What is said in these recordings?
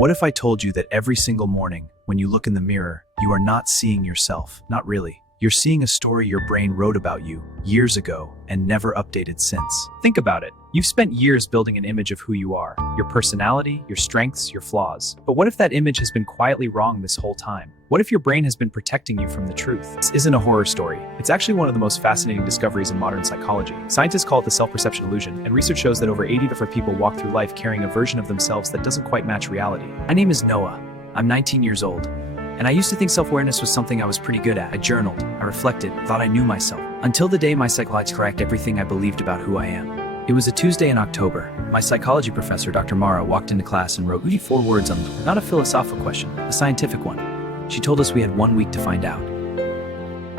What if I told you that every single morning, when you look in the mirror, you are not seeing yourself? Not really. You're seeing a story your brain wrote about you years ago and never updated since. Think about it. You've spent years building an image of who you are, your personality, your strengths, your flaws. But what if that image has been quietly wrong this whole time? What if your brain has been protecting you from the truth? This isn't a horror story. It's actually one of the most fascinating discoveries in modern psychology. Scientists call it the self-perception illusion, and research shows that over 80 different people walk through life carrying a version of themselves that doesn't quite match reality. My name is Noah. I'm 19 years old. And I used to think self-awareness was something I was pretty good at. I journaled, I reflected, thought I knew myself. Until the day my psychology cracked everything I believed about who I am. It was a Tuesday in October. My psychology professor, Dr. Mara, walked into class and wrote 4 words on them. Not a philosophical question, a scientific one. She told us we had 1 week to find out.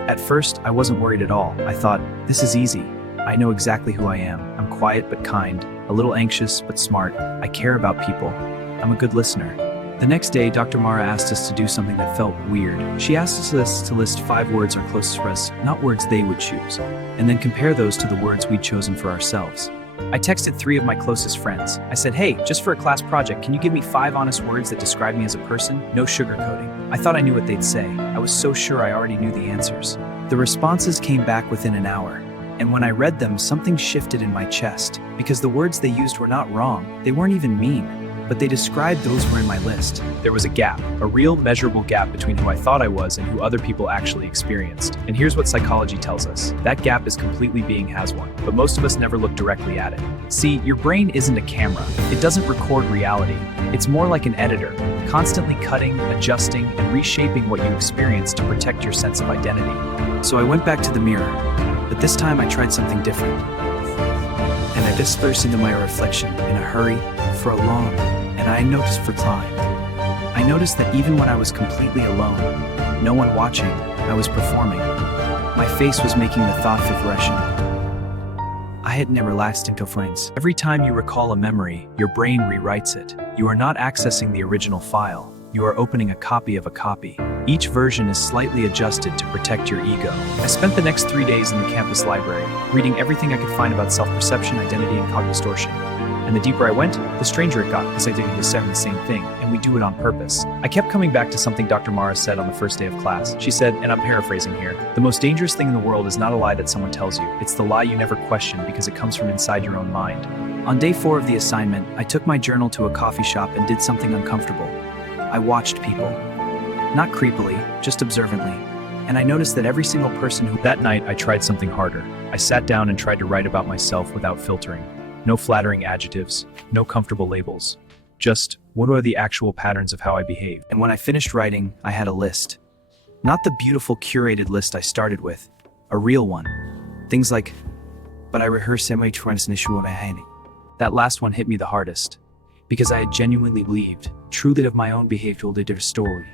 At first, I wasn't worried at all. I thought, this is easy. I know exactly who I am. I'm quiet but kind, a little anxious but smart. I care about people. I'm a good listener. The next day, Dr. Mara asked us to do something that felt weird. She asked us to list 5 words our closest friends, not words they would choose, and then compare those to the words we'd chosen for ourselves. I texted 3 of my closest friends. I said, hey, just for a class project, can you give me 5 honest words that describe me as a person? No sugarcoating. I thought I knew what they'd say. I was so sure I already knew the answers. The responses came back within an hour, and when I read them, something shifted in my chest, because the words they used were not wrong. They weren't even mean. But they described those who were in my list. There was a gap, a real measurable gap between who I thought I was and who other people actually experienced. And here's what psychology tells us. That gap is completely being has one, but most of us never look directly at it. See, your brain isn't a camera. It doesn't record reality. It's more like an editor, constantly cutting, adjusting, and reshaping what you experience to protect your sense of identity. So I went back to the mirror, but this time I tried something different. And I just burst into my reflection in a hurry for a long. And I noticed for time. I noticed that even when I was completely alone, no one watching, I was performing. My face was making the thought vibration. I had never lasting friends. Every time you recall a memory, your brain rewrites it. You are not accessing the original file. You are opening a copy of a copy. Each version is slightly adjusted to protect your ego. I spent the next 3 days in the campus library, reading everything I could find about self-perception, identity, and cognitive distortion. And the deeper I went, the stranger it got, because I did the same thing, and we do it on purpose. I kept coming back to something Dr. Mara said on the first day of class. She said, and I'm paraphrasing here, the most dangerous thing in the world is not a lie that someone tells you. It's the lie you never question because it comes from inside your own mind. On day 4 of the assignment, I took my journal to a coffee shop and did something uncomfortable. I watched people. Not creepily, just observantly. And I noticed that every single person who... That night, I tried something harder. I sat down and tried to write about myself without filtering. No flattering adjectives, no comfortable labels. Just, what are the actual patterns of how I behave? And when I finished writing, I had a list. Not the beautiful curated list I started with, a real one. Things like, but I rehearse that last one hit me the hardest, because I had genuinely believed, truly of my own behavioral story.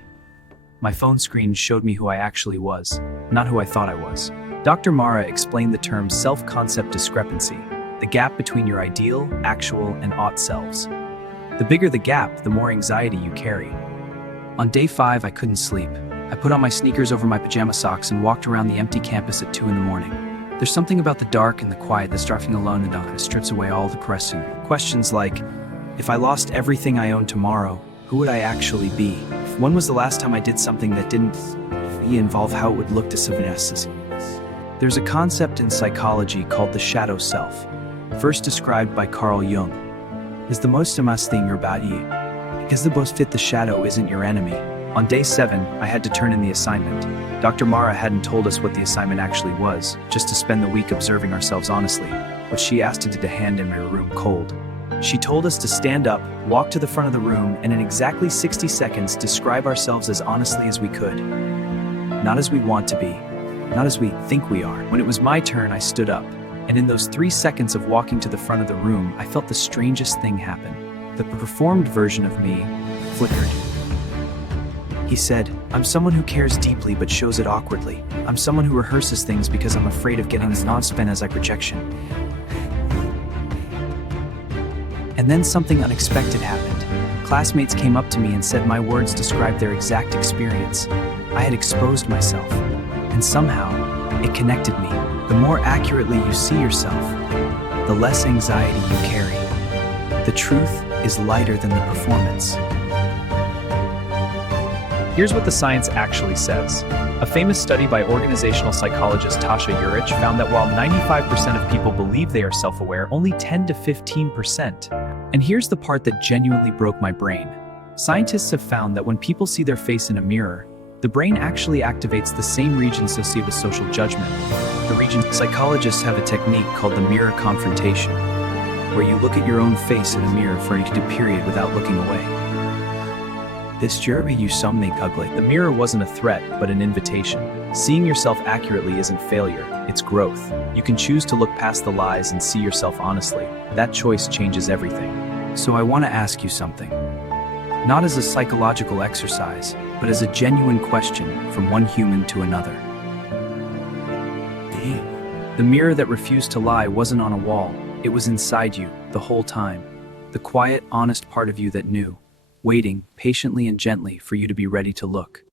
My phone screen showed me who I actually was, not who I thought I was. Dr. Mara explained the term self-concept discrepancy, the gap between your ideal, actual, and ought selves. The bigger the gap, the more anxiety you carry. On day 5, I couldn't sleep. I put on my sneakers over my pajama socks and walked around the empty campus at 2 in the morning. There's something about the dark and the quiet that's driving alone and that strips away all the questions like, if I lost everything I own tomorrow, who would I actually be? When was the last time I did something that didn't involve how it would look to someone else? There's a concept in psychology called the shadow self, first described by Carl Jung, is the most immense thing about you, because the most fit the shadow isn't your enemy. On day 7, I had to turn in the assignment. Dr. Mara hadn't told us what the assignment actually was, just to spend the week observing ourselves honestly, but she asked us to hand in my room cold. She told us to stand up, walk to the front of the room, and in exactly 60 seconds describe ourselves as honestly as we could. Not as we want to be, not as we think we are. When it was my turn, I stood up. And in those 3 seconds of walking to the front of the room, I felt the strangest thing happen. The performed version of me flickered. He said, I'm someone who cares deeply but shows it awkwardly. I'm someone who rehearses things because I'm afraid of getting as non-spent as I projection. And then something unexpected happened. Classmates came up to me and said my words described their exact experience. I had exposed myself, and somehow, it connected me. The more accurately you see yourself, the less anxiety you carry. The truth is lighter than the performance. Here's what the science actually says. A famous study by organizational psychologist Tasha Urich found that while 95% of people believe they are self-aware, only 10 to 15%. And here's the part that genuinely broke my brain. Scientists have found that when people see their face in a mirror, the brain actually activates the same region associated with social judgment. The region psychologists have a technique called the mirror confrontation, where you look at your own face in a mirror for an extended period without looking away. This journey you some make ugly. The mirror wasn't a threat, but an invitation. Seeing yourself accurately isn't failure, it's growth. You can choose to look past the lies and see yourself honestly. That choice changes everything. So I want to ask you something. Not as a psychological exercise, but as a genuine question from one human to another. The mirror that refused to lie wasn't on a wall, it was inside you the whole time. The quiet, honest part of you that knew, waiting patiently and gently for you to be ready to look.